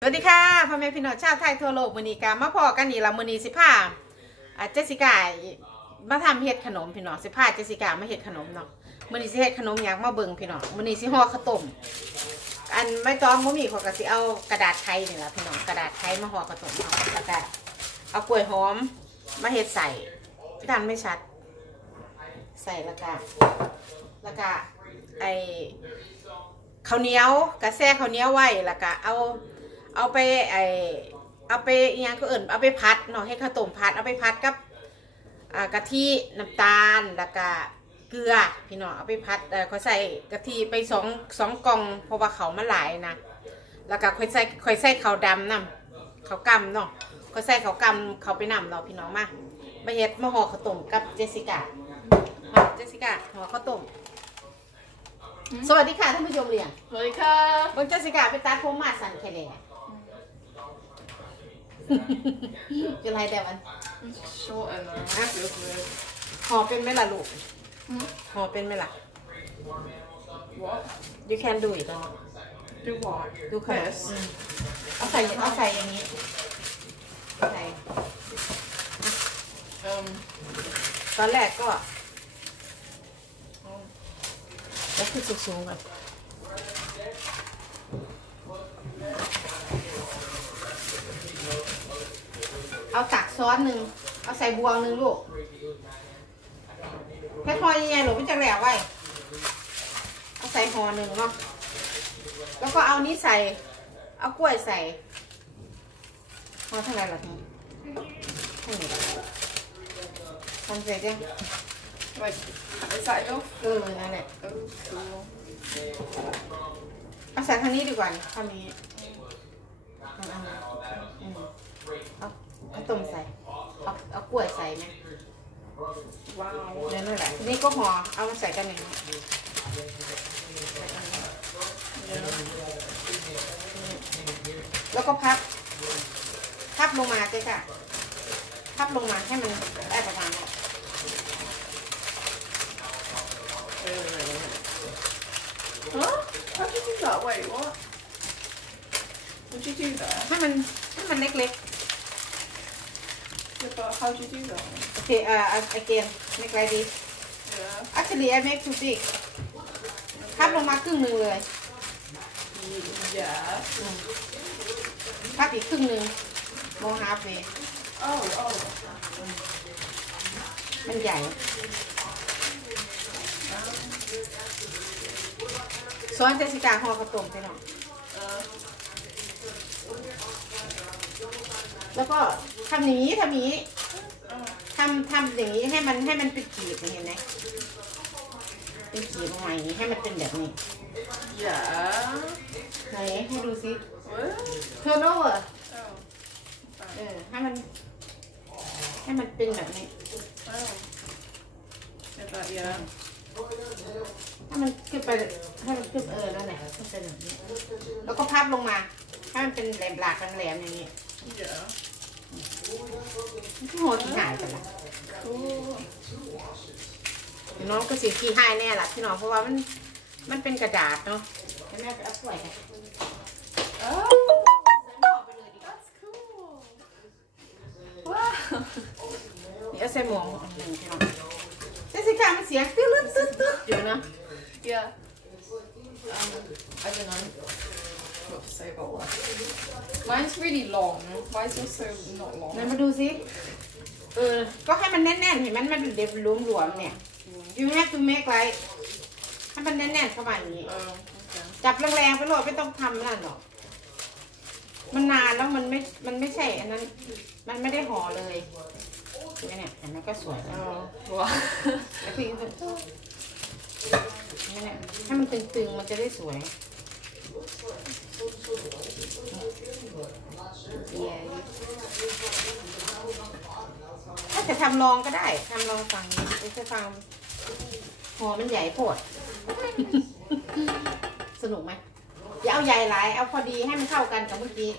สวัสดีค่ะพ่อแม่พี่น้องชาวไทยทั่วโลกมือนีกามาพอกันนี่ละมือนีสิพาอ่าเจสิก้ามาทำเฮ็ดขนมพี่น้องสิพาเจสิก้ามาเฮ็ดขนมเนาะมือนีสิเฮ็ดขนมอยากมาเบิ่งพี่น้องมือนีสิห่อข้าวต้มอันไม่ต้องบ่มีขอยก็สิเอากระดาษไทยนี่ละพี่น้องกระดาษไทยมาห่อข้าวต้มเนาะแล้วก็เอากล้วยหอมมาเฮ็ดใส่พี่ทันไม่ชัด ใส่แล้วก็แล้วก็ไอข้าวเหนียวกระแซ่ข้าวเหนียวไว้แล้วก็เอา เอาไปไอเอาไปอหยังก็เอิ่นเอาไปพัดเนาะให้ข้าวต้มพัดเอาไปพัดกับอ่ากะทิน้ำตาลแล้วก็เกลือพี่น้องเอาไปพัดเออเขาใส่กะทิไปสองสองกล่องเพราะว่าเขามาหลายนะแล้วก็ค่อยใส่ค่อยใส่ข้าวดำนํข้าวกำเนาะค่อยใส่ข้าวกำเขาไปนำเนาะพี่น้องมามาเฮ็ดมาห่อข้าวต้มกับเจสสิก้ามาเจสสิก้าห่อข้าวต้มสวัสดีค่ะท่านผู้ชมเรียงสวัสดีค่ะเบิ่งเจสสิก้าไปตัดผมมาสั่นแค่ไหน จะไรแต่วัน short and uh, feels weird. หอเป็นไหมล่ะลูก Hmm? หอเป็นไหมล่ะ What? you can do it ตอนนี้ Do what? ดูค่ะ This? อืมเอาใส่เอาใส่อย่างนี้ใส่ Um, ตอนแรกก็แล้วคือสูงๆก่อน เอาตักซ้อนหนึ่งเอาใส่บวงหนึ่งลูกแค่พอยังไงหนูไม่จะแหลกไว้ เอาใส่ห่อหนึ่งเนาะ แล้วก็เอานี้ใส่ เอากล้วยใส่ห่อเท่าไหร่ล่ะทีเท่านี้ทำเสร็จยัง like, is that enough? เออนั่นแหละ Oh, cool. เอาใส่ทางนี้ดีกว่าทางนี้เอา เอาอืมเอาเอาต้มใส่เอาเอากล้วยใส่ไหม Wow. เดี๋ยวนั่นแหละทีนี้ก็ห่อเอามาใส่กันหนึ่งแล้วก็พับ พับลงมาเจ๊ค่ะ พับลงมาให้มันได้ประมาณนี้ Huh? How'd you do that? Wait, what? How'd you do that? ให้มันให้มันเล็ก Yeah, but how'd you do that? ๆโอเคเอ่อ again make like this Yeah. actually I make too big พับลงมาครึ่งหนึ่งเลย Yeah. พับอีกครึ่งหนึ่งมอง half way Oh, oh. มันใหญ่ ซ้อนเจสสิกาห่อข้าวต้มไปหน่อย Uh, แล้วก็ ทำอย่างนี้ทำอย่างนี้ oh. ทำทำอย่างนี้ให้มันให้มันเป็นขีดเห็นไหมเป็นขีดลงมาอย่างนี้ให้มันเป็นแบบนี้ Yeah. ไหนให้ดูซิ What? เทอร์โนเวอร์ Oh. เออให้มัน ให้มันเป็นแบบนี้ Oh. Yeah, but yeah. ให้มันขึ้นไปให้มันขึ้นเออแล้วไหนขึ้นไปแบบนี้ แล้วก็พับลงมา ให้มันเป็นแหลมหลากแหลมๆอย่างนี้ Yeah. ที่โหดที่หายกันละ Cool. น้องก็สีขี้หายแน่ล่ะพี่น้องเพราะว่ามันมันเป็นกระดาษเนาะแล้วแม่ไปเอาถ้วยค่ะ Oh. ใส่หม้อไปเลยดีกว่า That's cool. Wow. นี่เอาใส่หม้ออันหนึ่งพี่น้องเจสสิก้ามันเสียงตึ๊ดตึ๊ดตึ๊ดตึ๊ดอยู่นะ Yeah. Um, I don't know what to say about that. Mine's really long. Why is yours so not ไหน long? มาดูสิเออ ก็ให้มันแน่นๆ เห็นมันมันเด็บรวมๆเนี่ย you have to make like ให้มันแน่นๆเข้ามาอย่างนี้ Oh, okay. จับแรงๆไปโหลดไม่ต้องทำนั่นหรอก มันนานแล้วมันไม่ มันไม่ใช่ อันนั้น มันไม่ได้ห่อเลยเนี่ยเนี่ยเห็นไหมก็สวยแล้ว Oh, what? แล้วพี่ก็เนี่ยเนี่ยให้มันตึงๆ มันจะได้สวย ถ้าจะทำลองก็ได้ทำลองฟังนี้จะฟังหอมันใหญ่โพดสนุกไหมอย่าเอาใหญ่หลาย เอาพอดีให้มันเข้ากันกับเมื่อกี้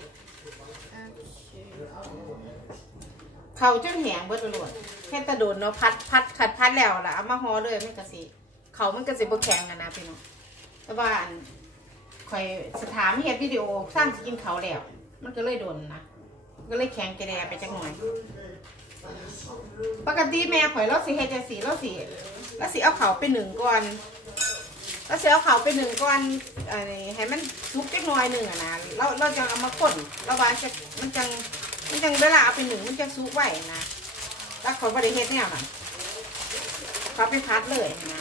เขาจนแหงเบิดไปหมดแค่ตะโดนเนาะพัดพัดขัดพัดแล้วล่ะเอามาห่อเลยมันกะสิเขามันกะสิบ่แข็งกันนะพี่น้องแต่ว่าอันข่อยสถามเฮ็ดวิดีโอสร้างสิกินเขาแล้ว มันก็เลยโดนนะก็เลยแข็งกระแดไปจักหน่อย ปกติแม่ข่อยเราสิเฮจังซี่เราสิเราสิเอาเขาไปหนึ่งก่อนเราสิเอาเขาไปหนึ่งก่อนอันนี้ให้มันสุกจักหน่อยหนึ่งอะนะเราเราจะเอามาคนเราว่าจะมันจังมันจังเวลาเอาไปหนึ่งมันจะสุกไว้นะแล้วเขาบ่ได้เฮ็ดแนวนั้นเขาไปพัดเลยนะ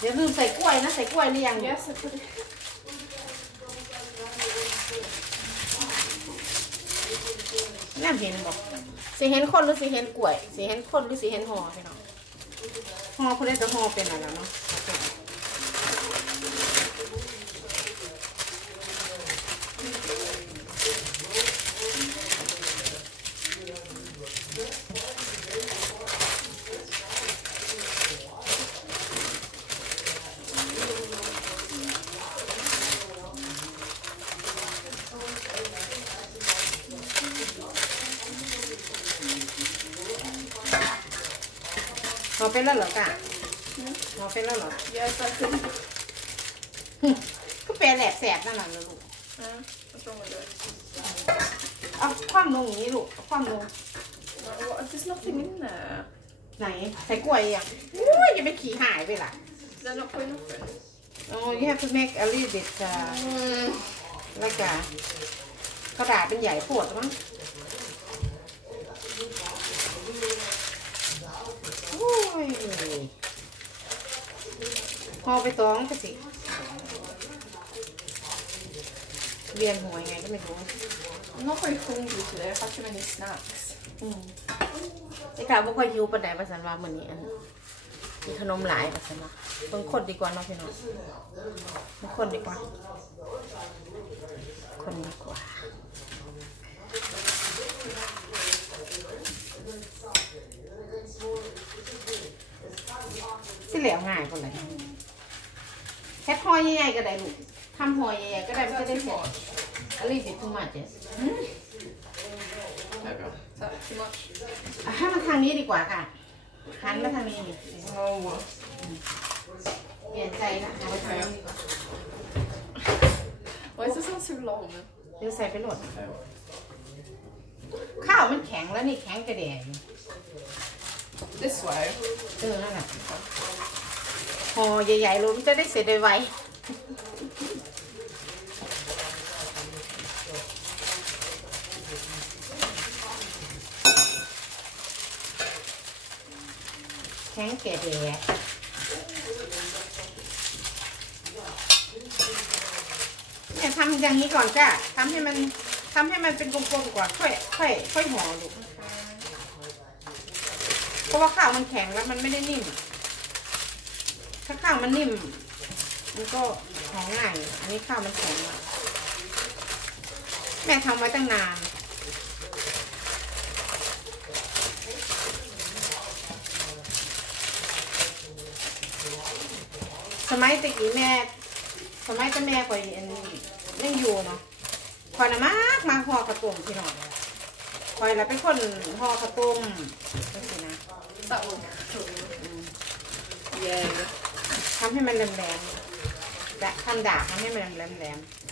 อย่าลืมใส่กล้วยนะใส่กล้วยหรือยัง Yes, I put it. น่าเห็นบอกสิเห็นคนหรือสิเห็นกล้วยสิเห็นคนหรือสิเห็นหอพี่น้องหอคุณได้จะหอเป็นอะไรเนาะ อเป็นแล้วเหรอกะหอเป็นแล้วเหรอ Yes, I put it. หึก็แปลแหลกแสบนั่นแหละลูก Uh, what's wrong with it? เอาความลงอย่างนี้ลูกเอาความลง What, what, there's nothing in there. ไหนใส่กล้วยยังอุ้ยอย่าไปขี่หายไปล่ะ They're not putting nothing. โอ้ย you have to make a little bit uh, แล้วก็กระดาษเป็นใหญ่ปวดมั้งโอ้ย พอไปตองไปสิเรียนหัวยังไงก็ไม่รู้ I'm not very hungry today. I've had too many snacks. อืมไอ้ข่าวบ่ค่อยหิวปานใดประสันว่ามื้อนี้อันมีขนมหลายประสันว่าเบิ่งคนดีกว่าเนาะพี่น้องเบิ่งคนดีกว่า คนดีกว่า สิเหลวง่ายกว่าเลย แค่หอยใหญ่ๆก็ได้ลูกทำหอยใหญ่ๆก็ได้มันจะได้เสร็จอะไรสิทุกมาเจส Maybe. Is that too much? ให้มันทางนี้ดีกว่าค่ะหันมาทางนี้นี่ Oh. เปลี่ยนใจนะหันมาทางนี้ดีกว่า Why does this sound so long? เดี๋ยวใส่ไปโหลดข้าวมันแข็งแล้วนี่แข็งกระแดง This way. เออนั่นแหละ ห่อใหญ่ๆเลยมันจะได้เสร็จไวๆแข็งแก่แดงเนี่ยทำอย่างนี้ก่อนจ้ะทำให้มันทำให้มันเป็นกลมๆก่อนค่อยค่อยค่อยห่อลูกเพราะว่าข้าวมันแข็งแล้วมันไม่ได้นิ่ม ถ้าข้าวมันนิ่ม มันก็หอมง่าย อันนี้ข้าวมันแข็งอะแม่ทำไว้ตั้งนานสมัยตะกี้แม่ สมัยตะแม่คอยอันนี้ยังอยู่เนาะคอยนะมากมาห่อกระตุ่มพี่น้องคอยละเป็นคนห่อกระตุ่มจังซี่นะ That will. Yay. ทำให้มันแหลมๆและทำดาบทำให้มันแหลมๆ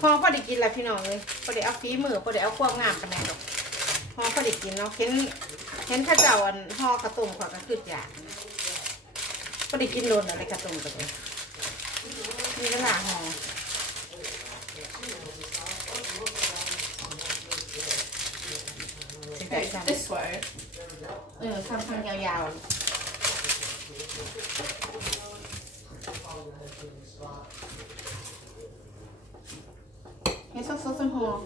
พอพอได้กินแล้วพี่น้องเลยพอได้เอาฝีมือพอได้เอาความงามปานใดดอกพอพอได้กินเนาะเห็นเห็นข้าเจ้าอันห่อกระตุ่มขอยก็คืออยากพอได้กินโดนอะไรกระตุ่มกันเลยมีเวลาห่อ สิใจ Okay, สั่น this way. เออทำทางยาวๆให้ซดซดๆหอม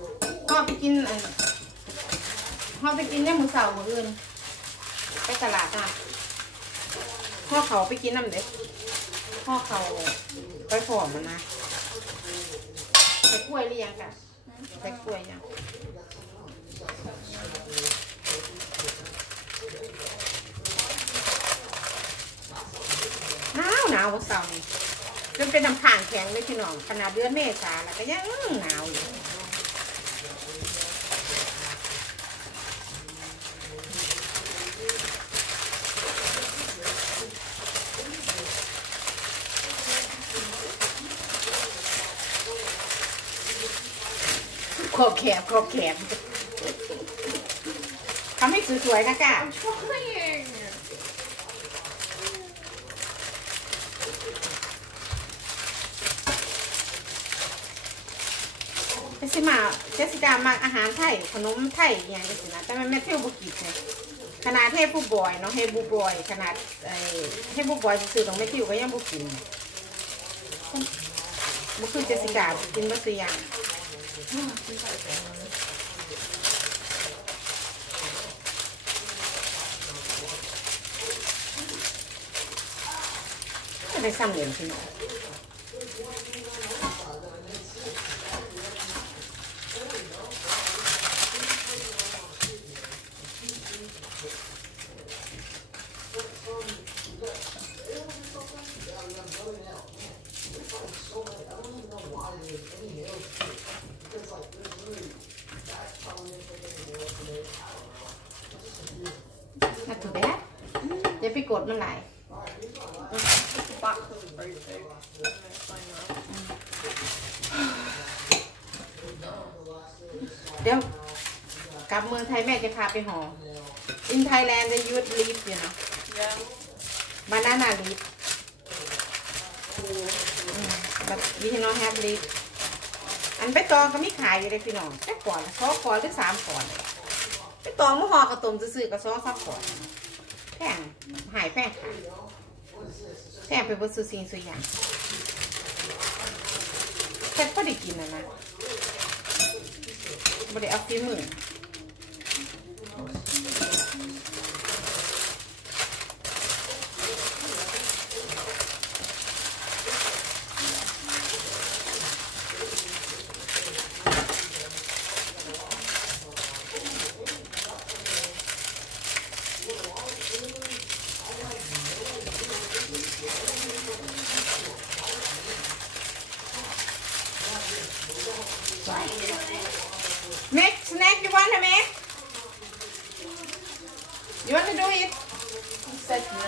พ่อไปกินอันพ่อไปกินเนี่ยมือเสาร์มืออื่นไปตลาดอะพ่อเขาไปกินน้ำเด็กพ่อเขาไปผอมมันนะใส่กล้วยหรือยังค่ะใส่กล้วยยังาวว่าเสานี่จนเป็นน้ำข้างแข็งเลยพี่น้องขนาดเดือนเมษาแล้วก็ยังหนาวอยู่ขอบแขบขอบแขบทำให้สวยๆนะก้าช่วย สิมาเจสสิกามาอาหารไทยขนมไทยอย่างนี้สินะแต่มันไม่เที่ยวบุกิจเลยขนาดเทพผู้บอยเนาะเฮบูบอย ขนาดไอ้เฮบูบอยซื้อของไม่เที่ยวก็ยังบุกินบุคือเจสิกากินบัสอย่างก็ได้ซ้ำเหรียญพี่น้องน่ เดี๋ยวไปกดมันไหลาย The back was very big. Sign that. เดี๋ยวกลับเมืองไทยแม่จะพาไปหอ In Thailand they use leaf you know Yeah. banana leaf but we cannot have leaf อันไปตองก็ไมีขายอยู่เลยพี่น้องแค่ก่อนสองก่อนหรือสามก่อนไปตองมะฮอกระต้มซื้อกับซองซับก่อน แพงหายแพงขายแพงไปบนสุสิงสุยางแค่พอได้กินนะนะบ่ได้เอาฝีมือ Make snack you want to make? You want to do it? He said no. Hmm? He's too lazy. แต่ทิวทุเลสีภาษา Yeah. แต่ทิวสีขานเห็ดภาษากระดาษตัวใส่อีกป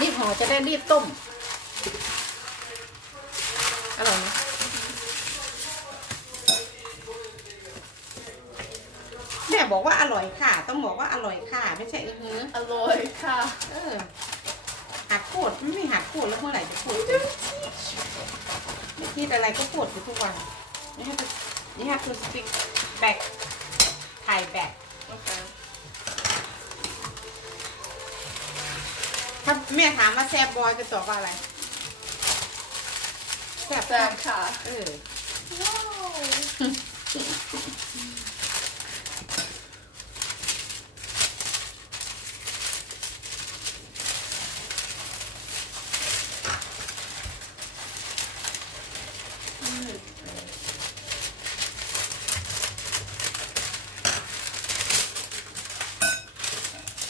รีบห่อจะได้รีบต้มอร่อยไหมแม่บอกว่าอร่อยค่ะ ต้องบอกว่าอร่อยค่ะ ไม่ใช่อือหือ Aloy cat. เออหัดพูดไม่มีหัดพูดแล้วเมื่อไหร่จะพูดไม่คิดอะไรก็พูดอยู่ทุกวันนี่ให้นี่ให้ to speak back Thai back ถ้าแม่ถามว่าแซบบอยจะตอบว่าอะไรแซบ Sad cat. เออ Wow.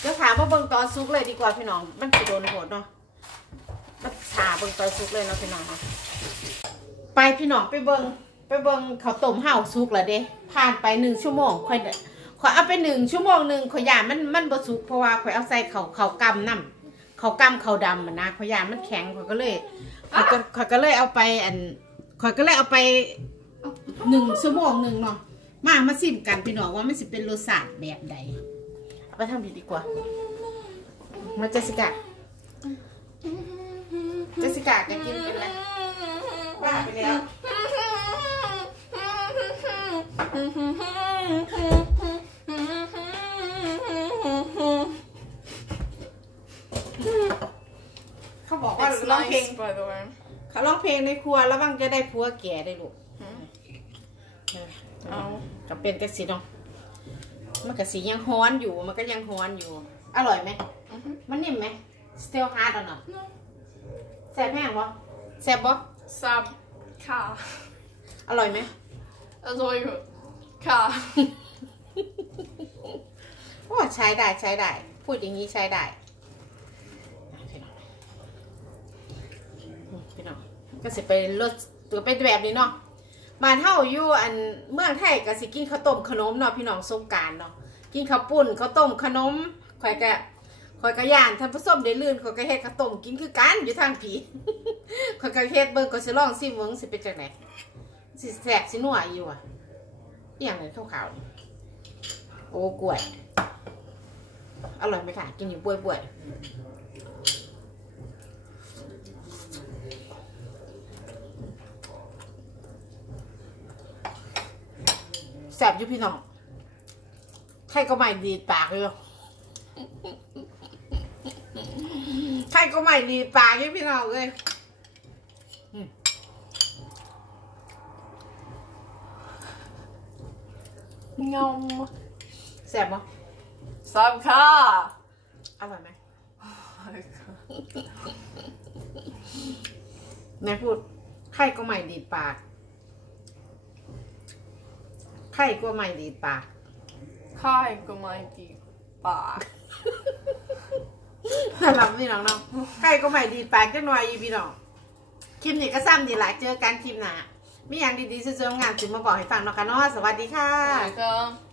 เดี๋ยวถามว่า ซุกเลยดีกว่าพี่น้อง มันจะโดนโหดเนาะ มันถาเบิ่งตอนซุกเลยเนาะพี่น้องเนาะไปพี่น้องไปเบิ่งไปเบิ่งข้าต้มห่าวซุกแล้วเด้ผ่านไปหนึ่งชั่วโมงค่อยขอยเอาไปหนึ่งชั่วโมงหนึ่งขอยยามันมันบ่สุกเพราะว่าขอยเอาใส่เขาวข้ากำน้ำเขากำข้าดำมันนะขอยยามันแข็งขอยก็เลยขอยก็ขอยก็เลยเอาไปอันขอยก็เลยเอาไปหนึ่งชั่วโมงหนึ่งเนาะมามาชิมกันพี่น้องว่ามันสิเป็นรสชาติแบบใดเอาไปทำผิดดีกว่า มาเจสสิก้าเจสสิก้าจะกินเป็นอะไรบ้าไปแล้วเขาง by the way. เขาร้องเพลงในครัวระวังจะได้ผัวแก่ได้ลูก Hmm. เออเอาก็เป็นแต่สีเนาะมันก็สียังฮ้อนอยู่มันก็ยังฮ้อนอยู่ อร่อยไหม Mhm. มันนิ่มไหม still hard or not No. แซ่บแห้งบ่แซ่บบ่ Sab. Ka. อร่อยไหม Alltså, ka. โอ้ใช้ได้ใช้ได้ พูดอย่างนี้ใช้ได้พี่น้องอืมพี่น้องก็สิไปรสตัวเป็นแบบนี้เนาะบ้านเฮาอยู่อันเมืองไทยก็สิกินข้าวต้มขนมเนาะพี่น้องสงกรารเนาะกินข้าวปุ้นข้าวต้มขนมข่อยก็ ข่อยก็ย่านท่านผู้ชมได้ลื่นข่อยก็เฮ็ดข้าวต้มกินคือกันอยู่ทางผีข่อยก็เฮ็ดเบิ่งก็สิลองซิเบิ่งสิเป็นจังไดสิแซ่บสินัวอยู่อะอย่างนั้นขาวๆโอ้กล้วย อร่อยไหมคะกินอยู่ป่วยป่วยแสบอยู่พี่น้องใครก็ไม่ดีดปากเลย ใครก็ไม่ดีดปากอยู่พี่น้องเลย Njom. แสบมั้ Sab ka. อร่อยไหมแม่พูดใครก็ไม่ดีดปากใครก็ไม่ดีดปาก Kai går man inte bara. สำหรับนี่น้องน้องใครก็ไม่ดีดปากจังหน่อยอีพี่น้องคลิปนี้ก็ซ้ำดีหลายเจอกันคลิปหน้ามีอย่างดีๆสวยๆงามถึงมาบอกให้ฟังเนาะค่ะเนาะสวัสดีค่ะค่ะ